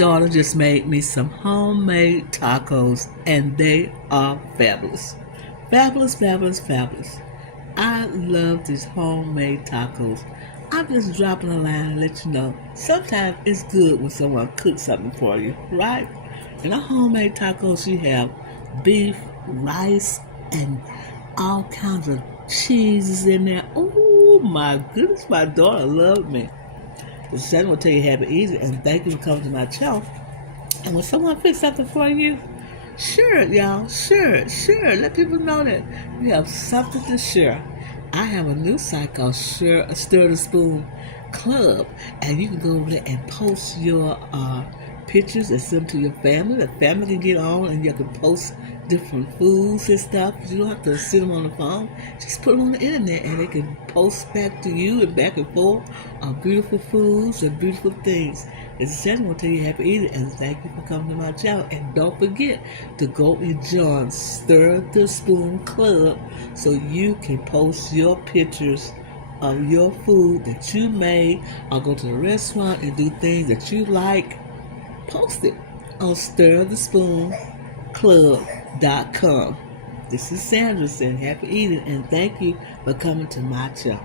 daughter just made me some homemade tacos, and they are fabulous. Fabulous, fabulous, fabulous. I love these homemade tacos. I'm just dropping a line and let you know. Sometimes it's good when someone cooks something for you, right? In our homemade tacos, you have beef, rice, and all kinds of cheeses in there. Oh my goodness, my daughter loved me. The second will tell you have it easy, and thank you for coming to my channel. And when someone fix something for you, share it, y'all. Share it. Let people know that you have something to share. I have a new site called Stir the Spoon Club, and you can go over there and post your pictures and send them to your family. The family can get on, and you can post different foods and stuff. You don't have to sit them on the phone. Just put them on the internet, and they can post back to you and back and forth beautiful foods and beautiful things. It's essential to tell you happy eating, and thank you for coming to my channel. And don't forget to go and join Stir the Spoon Club so you can post your pictures of your food that you made, or go to the restaurant and do things that you like. Post it on stirthespoon.club.com. This is Sandra saying happy eating, and thank you for coming to my channel.